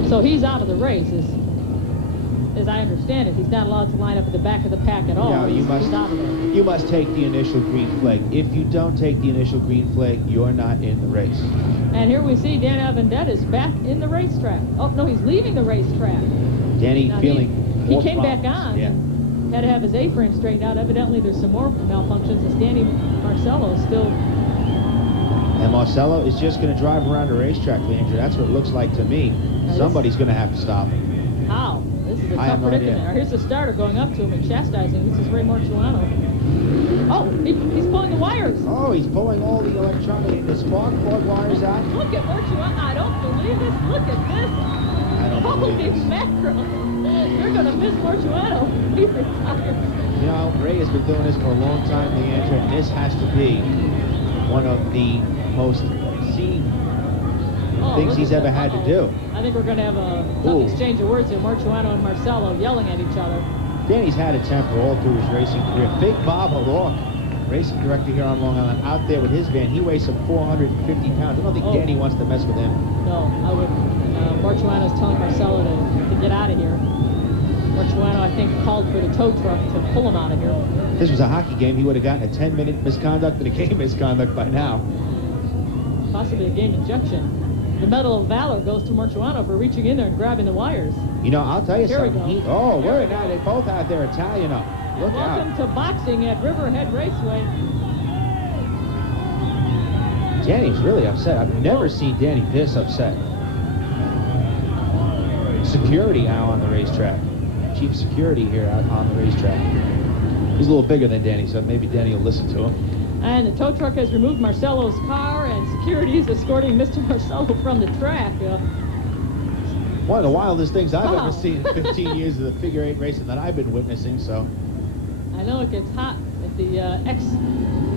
So he's out of the race, as I understand it. He's not allowed to line up at the back of the pack at all. No, he's out of there. You must take the initial green flag. If you don't take the initial green flag, you're not in the race. And here we see Dan Avendette is back in the racetrack. Oh, no, he's leaving the racetrack. Danny now feeling he came back on. Yeah. Had to have his A-frame straightened out. Evidently, there's some more malfunctions as Danny Marcello is still... And Marcello is just going to drive around the racetrack, Leandra. That's what it looks like to me. Somebody's going to have to stop him. How? This is a I tough have no predicament. idea. Here's the starter going up to him and chastising. This is Ray Marciano. Oh, he's pulling the wires. Oh, he's pulling all the electronic, the spark plug wires out. Look at Marciano. I don't believe this. Look at this. I don't Holy believe this. mackerel. You're going to miss Marciano. He's retired. You know, Ray has been doing this for a long time, Leandra, and this has to be one of the most obscene things he's ever had to do. I think we're going to have a tough exchange of words here. Marciano and Marcello yelling at each other. Danny's had a temper all through his racing career. Big Bob O'Rourke, racing director here on Long Island, out there with his van. He weighs some 450 pounds. I don't think Danny wants to mess with him. No, I wouldn't. Marciano's telling Marcello to get out of here. Marciano, I think, called for the tow truck to pull him out of here. If this was a hockey game, he would have gotten a 10-minute misconduct and a game misconduct by now. Possibly a game injection. The Medal of Valor goes to Marciano for reaching in there and grabbing the wires. You know, I'll tell you Here we something. go. Oh, Here wait, we now go. they both have their Italian up. Look out. Welcome to boxing at Riverhead Raceway. Danny's really upset. I've never seen Danny this upset. Security now on the racetrack. Chief security here out on the racetrack. He's a little bigger than Danny, so maybe Danny will listen to him. And the tow truck has removed Marcelo's car, and security is escorting Mr. Marcelo from the track. One of the wildest things I've Wow. ever seen in 15 years of the figure 8 racing that I've been witnessing, so. I know it gets hot at the X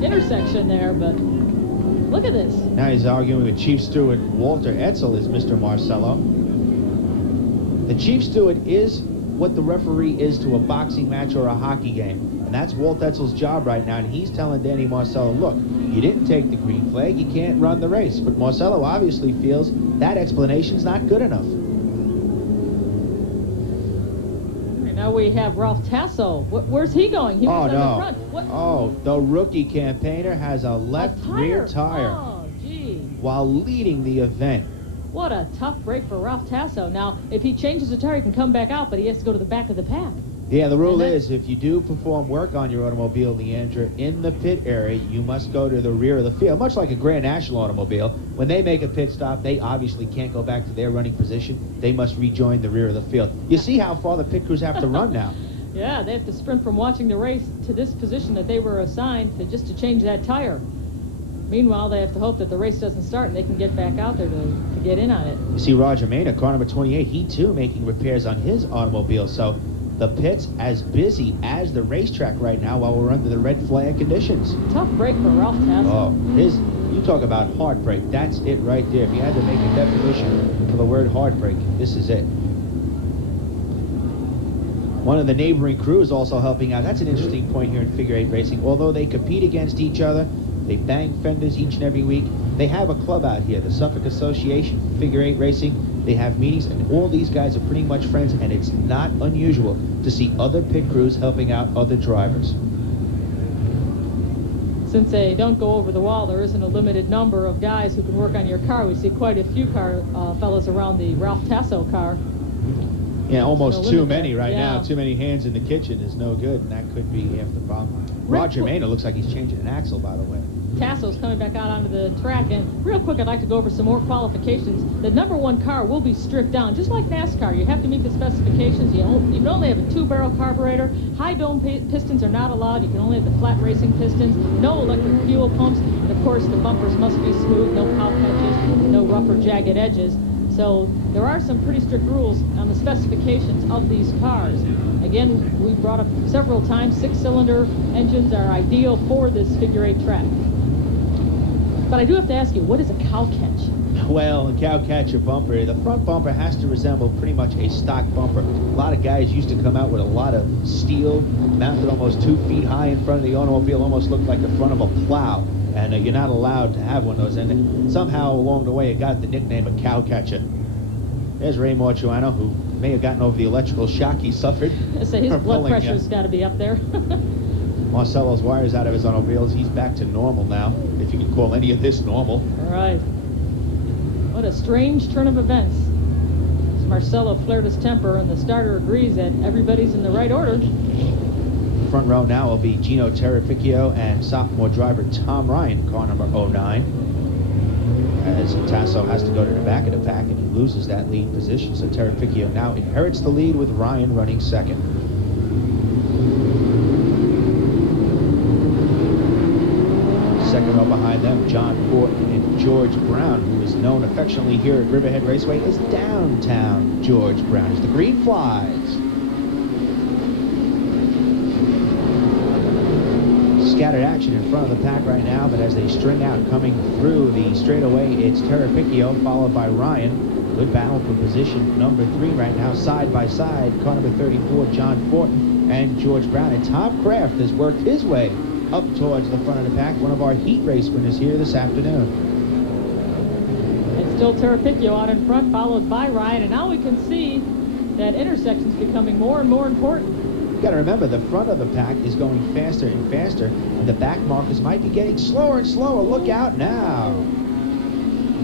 intersection there, but look at this. Now he's arguing with Chief Steward Walter Etzel is Mr. Marcelo. The Chief Steward is what the referee is to a boxing match or a hockey game. And that's Walt Etzel's job right now, and he's telling Danny Marcelo, look, you didn't take the green flag, you can't run the race. But Marcelo obviously feels that explanation's not good enough. Right, now we have Ralph Tasso. Where's he going? He was on the front. What? Oh, the rookie campaigner has a left rear tire Oh, gee. while leading the event. What a tough break for Ralph Tasso. Now, if he changes the tire, he can come back out, but he has to go to the back of the pack. Yeah, the rule is if you do perform work on your automobile, Leandra, in the pit area, you must go to the rear of the field, much like a Grand National automobile. When they make a pit stop, they obviously can't go back to their running position. They must rejoin the rear of the field. You see how far the pit crews have to run now. Yeah, they have to sprint from watching the race to this position that they were assigned just to change that tire. Meanwhile, they have to hope that the race doesn't start and they can get back out there to get in on it. You see Roger Mena, car number 28, he too making repairs on his automobile. So the pit's as busy as the racetrack right now while we're under the red flag conditions. Tough break for Ralph Tasso. Oh, you talk about heartbreak. That's it right there. If you had to make a definition for the word heartbreak, this is it. One of the neighboring crews also helping out. That's an interesting point here in figure 8 racing. Although they compete against each other, they bang fenders each and every week. They have a club out here, the Suffolk Association for Figure 8 Racing. They have meetings, and all these guys are pretty much friends, and it's not unusual to see other pit crews helping out other drivers. Since they don't go over the wall, there isn't a limited number of guys who can work on your car. We see quite a few fellas around the Ralph Tasso car. Yeah, almost No too limit many there. right Yeah. now. Too many hands in the kitchen is no good, and that could be half the problem. Roger Mena looks like he's changing an axle, by the way. Tasso's coming back out onto the track, and real quick, I'd like to go over some more qualifications. The number one car will be stripped down, just like NASCAR. You have to meet the specifications. You can only have a 2-barrel carburetor. High dome pistons are not allowed. You can only have the flat racing pistons. No electric fuel pumps, and of course, the bumpers must be smooth. No cow catches, no rough or jagged edges. So there are some pretty strict rules on the specifications of these cars. Again, we brought up several times, 6-cylinder engines are ideal for this figure 8 track. But I do have to ask you, what is a cow catch? Well, a cow catcher bumper, the front bumper has to resemble pretty much a stock bumper. A lot of guys used to come out with a lot of steel mounted almost 2 feet high in front of the automobile, almost looked like the front of a plow. And you're not allowed to have one of those. And somehow along the way it got the nickname of cow catcher. There's Ray Marciano, who may have gotten over the electrical shock he suffered. I say his from blood pulling, pressure's got to be up there. Marcelo's wires out of his automobiles. He's back to normal now, if you can call any of this normal. All right. What a strange turn of events. As Marcelo flared his temper, and the starter agrees that everybody's in the right order. Front row now will be Gino Terrificchio and sophomore driver Tom Ryan, car number 09. As Tasso has to go to the back of the pack, and he loses that lead position. So Terrificchio now inherits the lead with Ryan running second. Second row behind them, John Fort and George Brown, who is known affectionately here at Riverhead Raceway as Downtown George Brown, as the green flies. Scattered action in front of the pack right now, but as they string out coming through the straightaway, it's Terrificchio followed by Ryan. Good battle for position number 3 right now, side by side. Car number 34, John Fortin and George Brown. And Tom Kraft has worked his way up towards the front of the pack, one of our heat race winners here this afternoon. It's still Terrificchio out in front, followed by Ryan, and now we can see that intersection's becoming more and more important. You got to remember, the front of the pack is going faster and faster, and the back markers might be getting slower and slower. Look out now.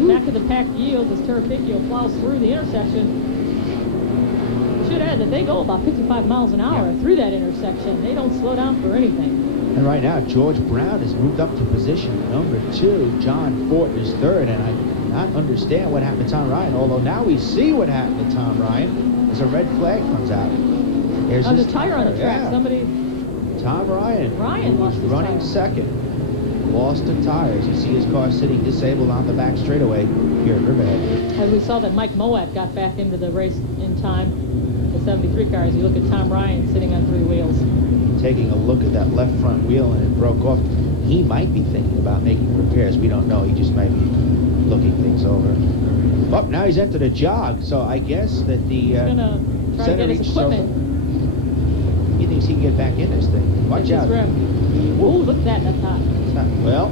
Back of the pack yields as Terrapicchio plows through the intersection. Should add that they go about 55 miles an hour through that intersection. They don't slow down for anything. And right now, George Brown has moved up to position number 2. John Fortin is 3rd, and I do not understand what happened to Tom Ryan, although now we see what happened to Tom Ryan as a red flag comes out. There's There's his a tire on the track. yeah. Somebody... Tom Ryan. Ryan lost his running tire. second. Lost a tire. As you see his car sitting disabled on the back straightaway here at Riverhead. And we saw that Mike Moat got back into the race in time. The 73 car, as you look at Tom Ryan sitting on 3 wheels. Taking a look at that left front wheel and it broke off. He might be thinking about making repairs. We don't know. He just might be looking things over. Oh, now he's entered a jog. So I guess that the He's gonna try to get his equipment. He thinks he can get back in this thing. Watch out. Ooh, look at that. That's hot. Well, I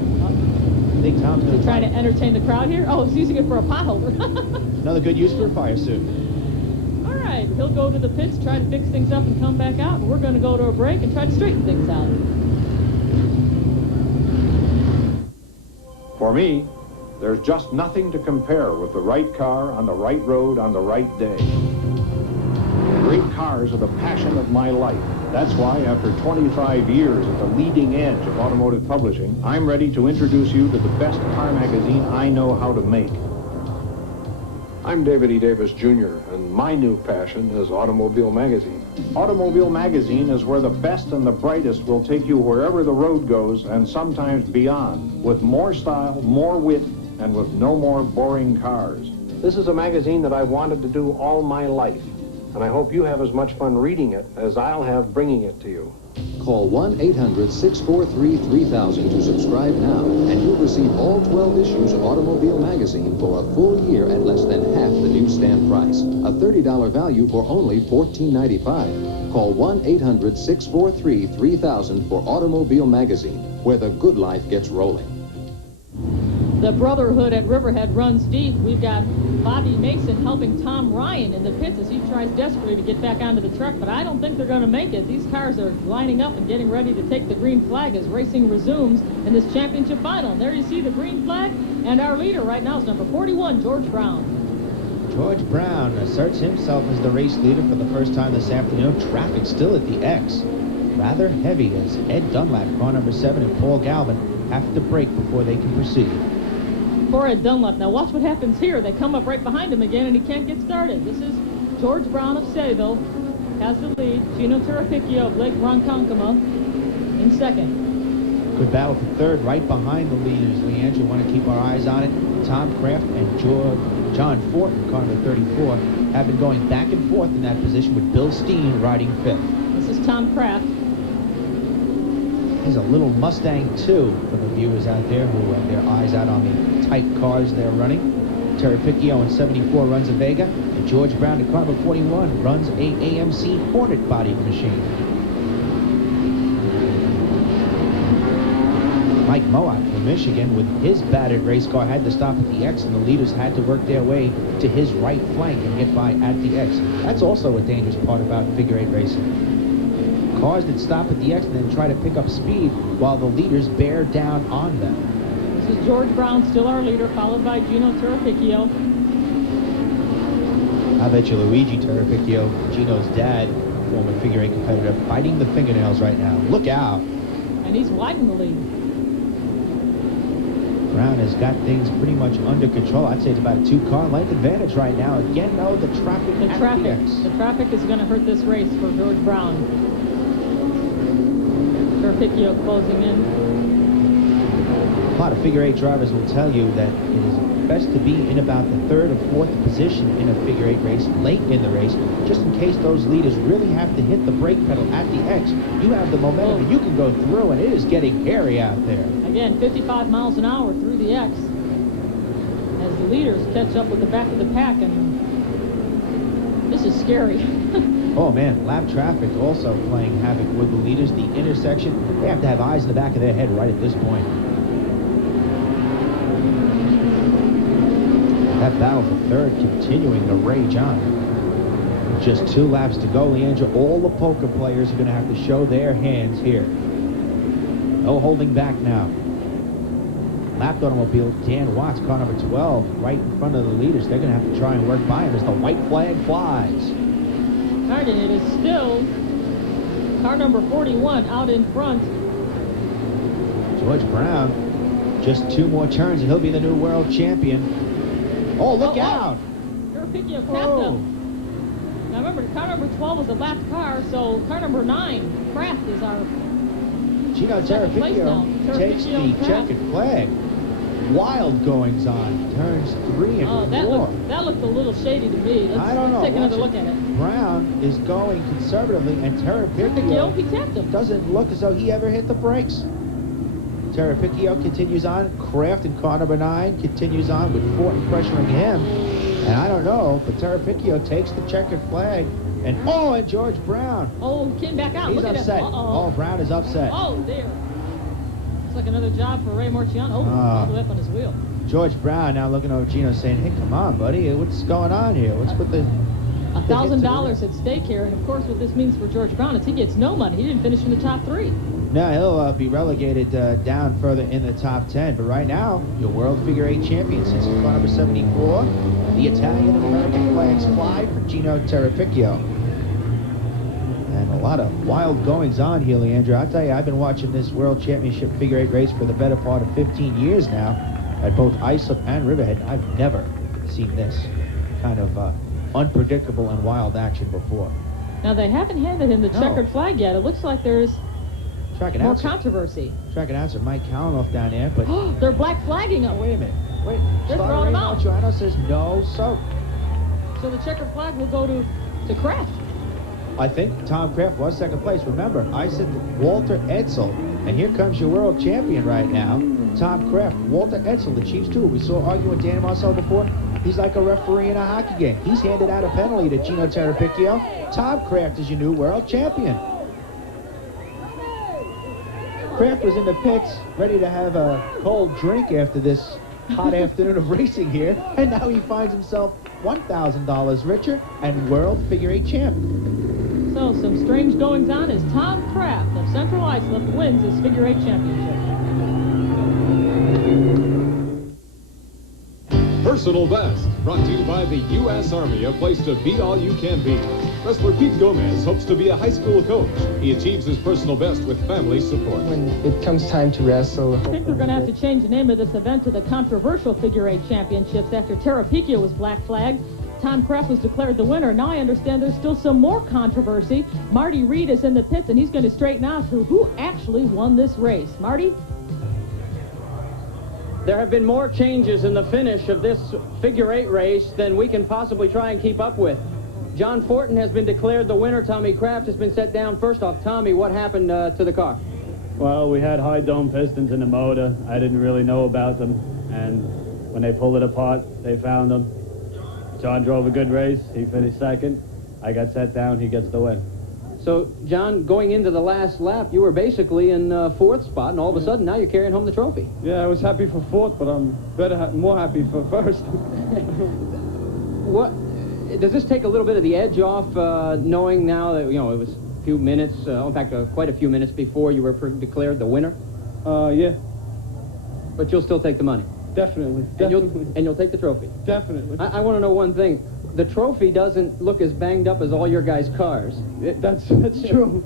think Tom's going to Trying to entertain the crowd here? Oh, he's using it for a potholder. Another good use for a fire suit. All right, he'll go to the pits, try to fix things up and come back out. And we're going to go to a break and try to straighten things out. For me, there's just nothing to compare with the right car on the right road on the right day. Great cars are the passion of my life. That's why, after 25 years at the leading edge of automotive publishing, I'm ready to introduce you to the best car magazine I know how to make. I'm David E. Davis, Jr., and my new passion is Automobile Magazine. Automobile Magazine is where the best and the brightest will take you wherever the road goes and sometimes beyond, with more style, more wit, and with no more boring cars. This is a magazine that I've wanted to do all my life, and I hope you have as much fun reading it as I'll have bringing it to you. Call 1-800-643-3000 to subscribe now, and you'll receive all 12 issues of Automobile Magazine for a full year at less than half the newsstand price. A $30 value for only $14.95. Call 1-800-643-3000 for Automobile Magazine, where the good life gets rolling. The Brotherhood at Riverhead runs deep. We've got Bobby Mason helping Tom Ryan in the pits as he tries desperately to get back onto the truck, but I don't think they're going to make it. These cars are lining up and getting ready to take the green flag as racing resumes in this championship final. And there you see the green flag, and our leader right now is number 41, George Brown. George Brown asserts himself as the race leader for the first time this afternoon. Traffic still at the X. Rather heavy as Ed Dunlap, car number 7, and Paul Galvin have to brake before they can proceed. For Ed Dunlap. Now watch what happens here. They come up right behind him again, and he can't get started. This is George Brown of Sayville, has the lead. Gino Terrapicchio of Lake Ronkonkoma in second. Good battle for third, right behind the leaders. Leandro, you want to keep our eyes on it. Tom Kraft and John Fortin, car number 34, have been going back and forth in that position with Bill Steen riding 5th. This is Tom Kraft. He's a little Mustang 2 for the viewers out there who have their eyes out on the type cars they're running. Terrapicchio in 74 runs a Vega, and George Brown in car number 41 runs a AMC Hornet bodied machine. Mike Moat from Michigan with his battered race car had to stop at the X, and the leaders had to work their way to his right flank and get by at the X. That's also a dangerous part about figure 8 racing. Cars that stop at the X and then try to pick up speed while the leaders bear down on them. This is George Brown, still our leader, followed by Gino Terrapicchio. I bet you Luigi Terrapicchio, Gino's dad, former figure 8 competitor, biting the fingernails right now. Look out. And he's widening the lead. Brown has got things pretty much under control. I'd say it's about a 2-car length advantage right now. Again, though, the traffic at the X. The traffic is going to hurt this race for George Brown. Terrapicchio closing in. A lot of figure 8 drivers will tell you that it is best to be in about the 3rd or 4th position in a figure 8 race, late in the race, just in case those leaders really have to hit the brake pedal at the X. You have the momentum, and you can go through, and it is getting hairy out there. Again, 55 miles an hour through the X as the leaders catch up with the back of the pack, and this is scary. Oh man, lap traffic also playing havoc with the leaders. The intersection, they have to have eyes in the back of their head right at this point. That battle for third continuing to rage on. Just 2 laps to go, Leandra. All the poker players are going to have to show their hands here. No holding back now. Lapped automobile, Dan Watts, car number 12, right in front of the leaders. They're going to have to try and work by him as the white flag flies. All right, and it is still car number 41 out in front. George Brown, just 2 more turns, and he'll be the new world champion. Oh, look out! Terrapicchio tapped him. Now remember, car number 12 is a lapped car, so car number 9, Kraft, is our Gino Terrapicchio takes the checkered flag. Wild goings on. Turns 3 and 4. That looked a little shady to me. I don't know. Let's take another look at it. Brown is going conservatively, and Terrapicchio he tapped him. Doesn't look as though he ever hit the brakes. Terrapicchio continues on. Kraft in car number 9 continues on with Fortin pressuring him. And I don't know, but Terrapicchio takes the checkered flag. And George Brown. Oh, came back out. He's Look upset. at it. Brown is upset. Oh, there. Looks like another job for Ray Marciano. All the way up on his wheel. George Brown now looking over Gino saying, hey, come on, buddy. What's going on here? What's with the... $1,000 at stake here. And, of course, what this means for George Brown is he gets no money. He didn't finish in the top 3. Now he'll be relegated down further in the top 10. But right now, your World Figure 8 champion since car number 74. The Italian and American flags fly for Gino Terrapicchio. And a lot of wild goings on here, Leandra. I'll tell you, I've been watching this World Championship Figure 8 race for the better part of 15 years now at both Islip and Riverhead. I've never seen this kind of unpredictable and wild action before. Now, they haven't handed him the checkered flag yet. It looks like there's more controversy. Track announcer Mike Kalanoff down there, but... They're black flagging him. Wait a minute. Wait. They're throwing him out. Marciano says no, so the checkered flag will go to Kraft. I think Tom Kraft was second place. Remember, I said Walter Edsel, and here comes your world champion right now, Tom Kraft. Walter Edsel, the Chiefs too. We saw arguing with Dan Marcel before. He's like a referee in a hockey game. He's handed out a penalty to Gino Terrapicchio. Tom Kraft is your new world champion. Kraft was in the pits, ready to have a cold drink after this hot afternoon of racing here, and now he finds himself $1,000 richer and world Figure 8 champ. So, some strange goings on as Tom Kraft of Central Islip wins his Figure 8 championship. Personal Best, brought to you by the U.S. Army, a place to be all you can be. Wrestler Pete Gomez hopes to be a high school coach. He achieves his personal best with family support. When it comes time to wrestle... I think we're going to have to change the name of this event to the controversial Figure 8 Championships after Terrapicchio was black flagged. Tom Kraft was declared the winner. Now I understand there's still some more controversy. Marty Reed is in the pits, and he's going to straighten out who actually won this race. Marty? There have been more changes in the finish of this Figure 8 race than we can possibly try and keep up with. John Fortin has been declared the winner. Tommy Kraft has been set down. First off, Tommy, what happened to the car? Well, we had high dome pistons in the motor. I didn't really know about them. And when they pulled it apart, they found them. John drove a good race. He finished second. I got set down. He gets the win. So, John, going into the last lap, you were basically in fourth spot, and all of a sudden now you're carrying home the trophy. Yeah, I was happy for fourth, but I'm more happy for first. What does this take a little bit of the edge off, knowing now that it was a few minutes, in fact, quite a few minutes before you were declared the winner? Yeah. But you'll still take the money. Definitely. And you'll take the trophy. Definitely. I want to know one thing. The trophy doesn't look as banged up as all your guys' cars. That's true.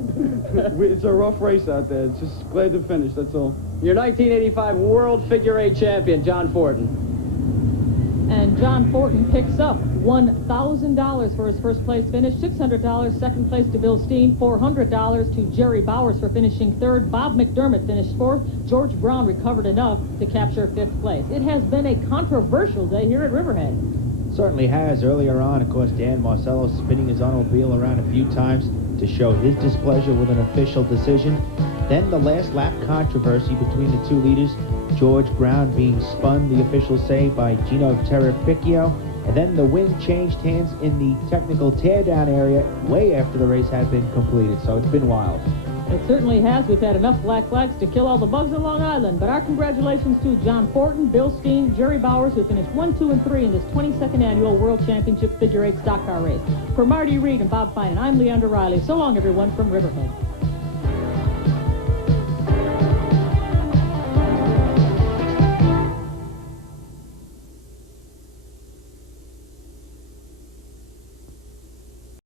It's a rough race out there. It's just glad to finish, that's all. Your 1985 World Figure 8 champion, John Fortin. And John Fortin picks up $1,000 for his first place finish, $600 second place to Bill Steen, $400 to Jerry Bowers for finishing third. Bob McDermott finished fourth. George Brown recovered enough to capture fifth place. It has been a controversial day here at Riverhead. Certainly has. Earlier on, of course, Dan Marcello spinning his automobile around a few times to show his displeasure with an official decision. Then the last lap controversy between the two leaders, George Brown being spun, the officials say, by Gino Terrapicchio. And then the win changed hands in the technical teardown area way after the race had been completed. So it's been wild. It certainly has. We've had enough black flags to kill all the bugs in Long Island. But our congratulations to John Fortin, Bill Steen, Jerry Bowers, who finished 1, 2, and 3 in this 22nd annual World Championship Figure 8 stock car race. For Marty Reed and Bob Finan, I'm Leandra Riley. So long, everyone, from Riverhead.